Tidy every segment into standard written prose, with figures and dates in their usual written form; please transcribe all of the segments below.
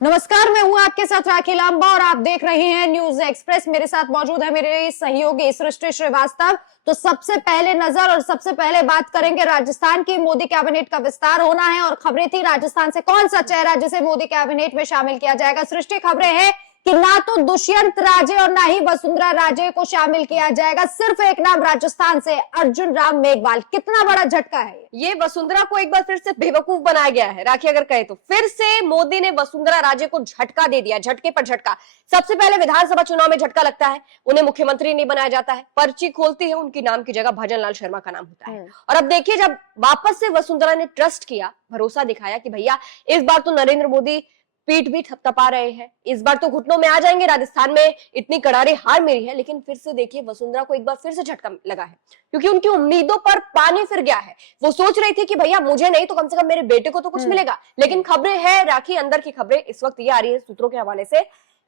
नमस्कार, मैं हूं आपके साथ राखी लांबा और आप देख रहे हैं न्यूज एक्सप्रेस। मेरे साथ मौजूद है मेरे सहयोगी सृष्टि श्रीवास्तव। तो सबसे पहले नजर और सबसे पहले बात करेंगे राजस्थान की। मोदी कैबिनेट का विस्तार होना है और खबरें थी राजस्थान से कौन सा चेहरा जिसे मोदी कैबिनेट में शामिल किया जाएगा। सृष्टि, खबरें हैं कि ना तो दुष्यंत राजे और ना ही वसुंधरा राजे को शामिल किया जाएगा, सिर्फ एक नाम राजस्थान से, अर्जुन राम मेघवाल। कितना बड़ा झटका है ये। वसुंधरा को एक बार फिर से बेवकूफ बनाया गया है। राखी अगर कहे तो फिर से मोदी ने वसुंधरा राजे को झटका दे दिया, झटके पर झटका। सबसे पहले विधानसभा चुनाव में झटका लगता है, उन्हें मुख्यमंत्री नहीं बनाया जाता है, पर्ची खोलती है, उनकी नाम की जगह भजन लाल शर्मा का नाम होता है। और अब देखिए, जब वापस से वसुंधरा ने ट्रस्ट किया, भरोसा दिखाया कि भैया इस बार तो नरेंद्र मोदी पीठ भी थपथपा रहे हैं, इस बार तो घुटनों में आ जाएंगे, राजस्थान में इतनी करारी हार मिली है। लेकिन फिर से देखिए, वसुंधरा को एक बार फिर से झटका लगा है, क्योंकि उनकी उम्मीदों पर पानी फिर गया है। वो सोच रही थी कि भैया मुझे नहीं तो कम से कम मेरे बेटे को तो कुछ मिलेगा। लेकिन खबरें हैं राखी, अंदर की खबरें इस वक्त ये आ रही है सूत्रों के हवाले से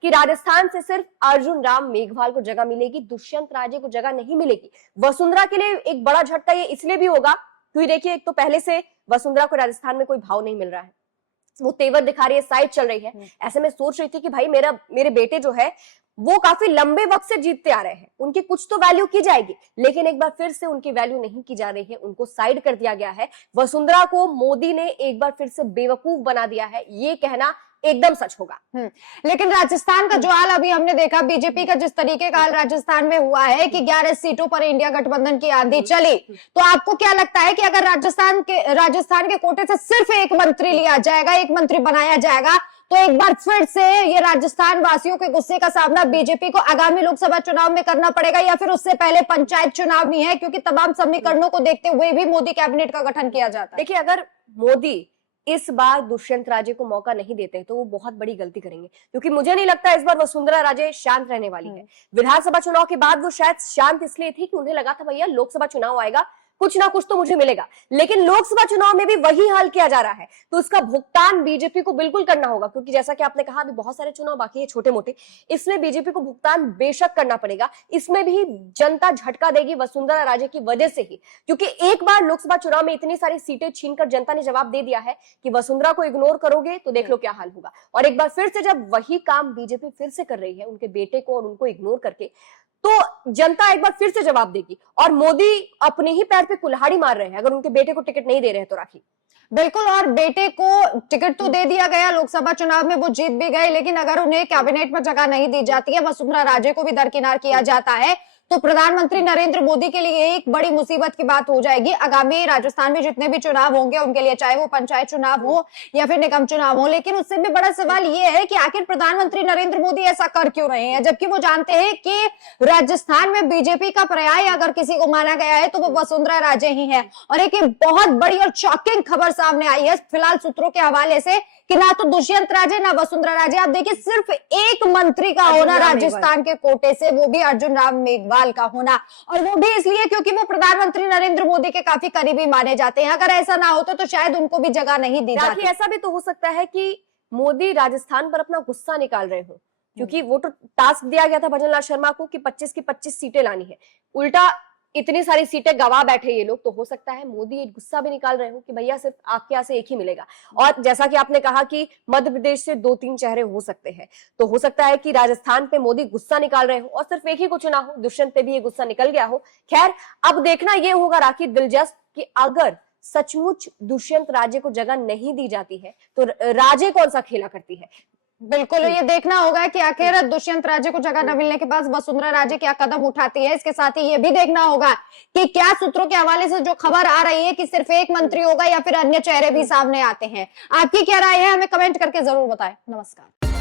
कि राजस्थान से सिर्फ अर्जुन राम मेघवाल को जगह मिलेगी, दुष्यंत राजे को जगह नहीं मिलेगी। वसुंधरा के लिए एक बड़ा झटका ये इसलिए भी होगा क्योंकि देखिए, एक तो पहले से वसुंधरा को राजस्थान में कोई भाव नहीं मिल रहा है, वो तेवर दिखा रही है, साइड चल रही है। ऐसे में सोच रही थी कि भाई मेरे बेटे जो है वो काफी लंबे वक्त से जीतते आ रहे हैं, उनकी कुछ तो वैल्यू की जाएगी। लेकिन एक बार फिर से उनकी वैल्यू नहीं की जा रही है, उनको साइड कर दिया गया है। वसुंधरा को मोदी ने एक बार फिर से बेवकूफ बना दिया है, ये कहना एकदम सच होगा। लेकिन राजस्थान का जो हाल अभी हमने देखा, बीजेपी का जिस तरीके का हाल राजस्थान में हुआ है कि 11 सीटों पर इंडिया गठबंधन की आंधी चली, तो आपको क्या लगता है कि अगर राजस्थान के कोटे से सिर्फ एक मंत्री लिया जाएगा, एक मंत्री बनाया जाएगा, तो एक बार फिर से ये राजस्थान वासियों के गुस्से का सामना बीजेपी को आगामी लोकसभा चुनाव में करना पड़ेगा, या फिर उससे पहले पंचायत चुनाव भी है, क्योंकि तमाम समीकरणों को देखते हुए भी मोदी कैबिनेट का गठन किया जाता है। देखिए, अगर मोदी इस बार दुष्यंत राजे को मौका नहीं देते तो वो बहुत बड़ी गलती करेंगे, क्योंकि मुझे नहीं लगता इस बार वसुंधरा राजे शांत रहने वाली है। विधानसभा चुनाव के बाद वो शायद शांत इसलिए थी कि उन्हें लगा था भैया लोकसभा चुनाव आएगा, कुछ ना कुछ तो मुझे मिलेगा। लेकिन लोकसभा चुनाव में भी वही हाल किया जा रहा है, तो इसका भुगतान बीजेपी को बिल्कुल करना होगा, क्योंकि जैसा कि आपने कहा अभी बहुत सारे चुनाव बाकी है छोटे मोटे, इसमें बीजेपी को भुगतान बेशक करना पड़ेगा। इसमें भी जनता झटका देगी वसुंधरा राजे की वजह से ही, क्योंकि एक बार लोकसभा चुनाव में इतनी सारी सीटें छीनकर जनता ने जवाब दे दिया है कि वसुंधरा को इग्नोर करोगे तो देख लो क्या हाल होगा। और एक बार फिर से जब वही काम बीजेपी फिर से कर रही है, उनके बेटे को और उनको इग्नोर करके, तो जनता एक बार फिर से जवाब देगी। और मोदी अपने ही पैर पे कुल्हाड़ी मार रहे हैं अगर उनके बेटे को टिकट नहीं दे रहे हैं तो। राखी, बिल्कुल, और बेटे को टिकट तो दे दिया गया, लोकसभा चुनाव में वो जीत भी गए, लेकिन अगर उन्हें कैबिनेट में जगह नहीं दी जाती है, वसुंधरा राजे को भी दरकिनार किया जाता है, तो प्रधानमंत्री नरेंद्र मोदी के लिए एक बड़ी मुसीबत की बात हो जाएगी। आगामी राजस्थान में जितने भी चुनाव होंगे उनके लिए, चाहे वो पंचायत चुनाव हो या फिर निगम चुनाव हो, लेकिन उससे भी बड़ा सवाल ये है कि आखिर प्रधानमंत्री नरेंद्र मोदी ऐसा कर क्यों रहे हैं, जबकि वो जानते हैं कि राजस्थान में बीजेपी का पर्याय अगर किसी को माना गया है तो वो वसुंधरा राजे ही है। और एक बहुत बड़ी और शॉकिंग खबर सामने आई है फिलहाल सूत्रों के हवाले से कि ना तो दुष्यंत राजे ना वसुंधरा राजे, आप देखिए सिर्फ एक मंत्री का होना राजस्थान के कोटे से, वो भी अर्जुन राम मेघवाल का होना, और वो भी इसलिए क्योंकि वो प्रधानमंत्री नरेंद्र मोदी के काफी करीबी माने जाते हैं। अगर ऐसा ना होता तो शायद उनको भी जगह नहीं दी जाती। ऐसा भी तो हो सकता है कि मोदी राजस्थान पर अपना गुस्सा निकाल रहे हो, क्योंकि वो तो टास्क दिया गया था भजन लाल शर्मा को कि 25 की 25 सीटें लानी है, उल्टा इतनी सारी सीटें गवा बैठे ये लोग। तो हो सकता है मोदी गुस्सा भी निकाल रहे हो कि भैया सिर्फ आपके यहाँ से एक ही मिलेगा। और जैसा कि आपने कहा कि मध्य प्रदेश से 2-3 चेहरे हो सकते हैं, तो हो सकता है कि राजस्थान पे मोदी गुस्सा निकाल रहे हो और सिर्फ एक ही को चुना हो, दुष्यंत पे भी ये गुस्सा निकल गया हो। खैर, अब देखना ये होगा राखी दिलचस्प कि अगर सचमुच दुष्यंत राजे को जगह नहीं दी जाती है तो राजे कौन सा खेला करती है। बिल्कुल, ये देखना होगा कि आखिर दुष्यंत राजे को जगह न मिलने के बाद वसुंधरा राजे क्या कदम उठाती है। इसके साथ ही ये भी देखना होगा कि क्या सूत्रों के हवाले से जो खबर आ रही है कि सिर्फ एक मंत्री होगा या फिर अन्य चेहरे भी सामने आते हैं। आपकी क्या राय है, हमें कमेंट करके जरूर बताएं। नमस्कार।